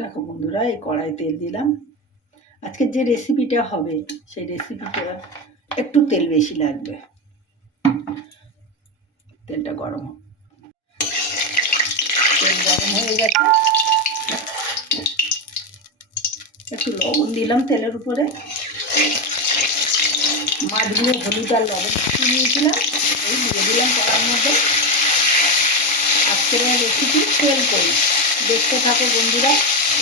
দেখো বন্ধুরা, এই কড়াই তেল দিলাম। আজকে যে রেসিপিটা হবে সেই রেসিপিটা একটু তেল বেশি লাগবে। তেলটা গরম, তেল গরম হয়ে গেছে। একটু লবণ দিলাম তেলের উপরে। মাছগুলো হলুদ আর লবণ নিয়েছিলাম, এই দিয়ে দিলাম কড়ার মধ্যে। আজকের রেসিপি তেল কই, দেখতে থাকো বন্ধুরা।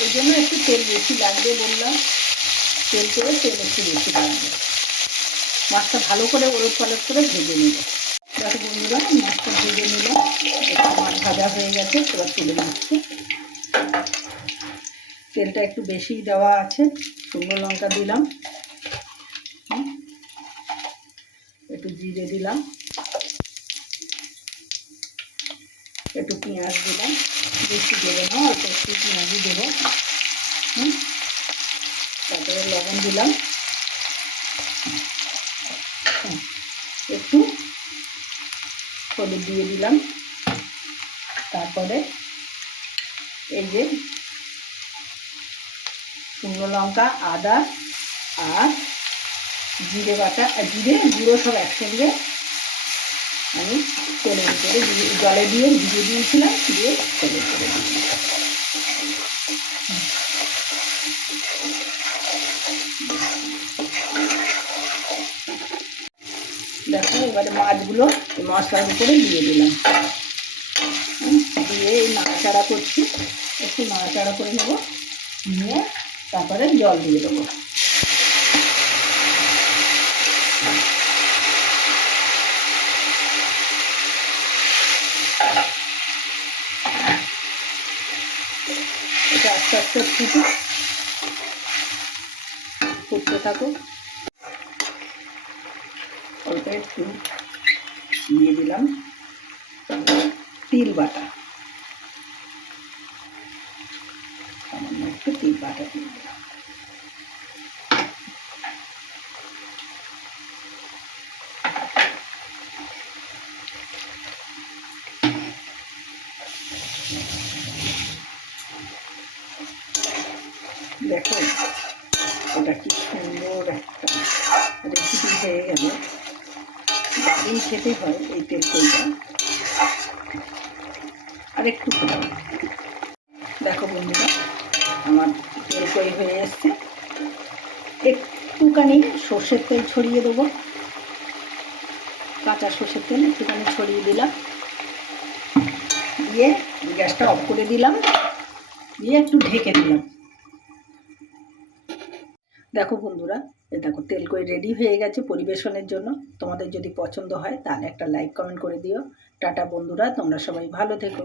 ওই জন্য একটু তেল বেশি লাগবে বললাম। তেল একটু বেশি লাগবে। মাছটা ভালো করে ওলট পালট করে ভেজে নেব। দেখো বন্ধুরা, মাছটা ভেজে নিলাম। মাছ ভাজা হয়ে গেছে, এবার তুলে নিচ্ছি। তেলটা একটু বেশি দেওয়া আছে। শুকনো লঙ্কা দিলাম, একটু জিরে দিলাম, একটু পেঁয়াজ দিলাম। বেশি দেবো না, অল্প একটু পেঁয়াজই দেবো। তারপরে লবণ দিলাম, একটু হলুদ দিয়ে দিলাম। তারপরে এই যে শুকনো লঙ্কা, আদা আর জিরে বাটা, জিরে গুঁড়ো সব একসঙ্গে আমি তেলের উপরে জলে দিয়ে ভিজিয়ে দিয়েছিলাম, দিয়ে তেলের উপরে দিয়েছিলাম। দেখো, এবারে মাছগুলো এই মশলার উপরে দিয়ে দিলাম। দিয়ে নাড়াচাড়া করছি, একটু নাড়াচাড়া করে নেবো। নিয়ে তারপরে জল দিয়ে দেবো। এটা আস্তে আস্তে ফুটতে থাকুক। অল্প একটু দিয়ে দিলাম তিল বাটা, সামান্য একটু তিল বাটা দিয়ে দিলাম। দেখো, ওটা কি সুন্দর একটা রেসিপি হয়ে গেল। দারুণ খেতে হয় এই তেলকইটা। আর একটু দেখো বন্ধুরা, আমার তেলকই হয়ে এসছে। একটুখানি সর্ষের তেল ছড়িয়ে দেবো, কাঁচা সর্ষের তেল একটুখানি ছড়িয়ে দিলাম। দিয়ে গ্যাসটা অফ করে দিলাম, দিয়ে একটু ঢেকে দিলাম। দেখো বন্ধুরা, দেখো তেলকই রেডি হয়ে গেছে পরিবেশনের জন্য। তোমাদের যদি পছন্দ হয় তাহলে একটা লাইক কমেন্ট করে দিও। টাটা বন্ধুরা, তোমরা সবাই ভালো থেকো।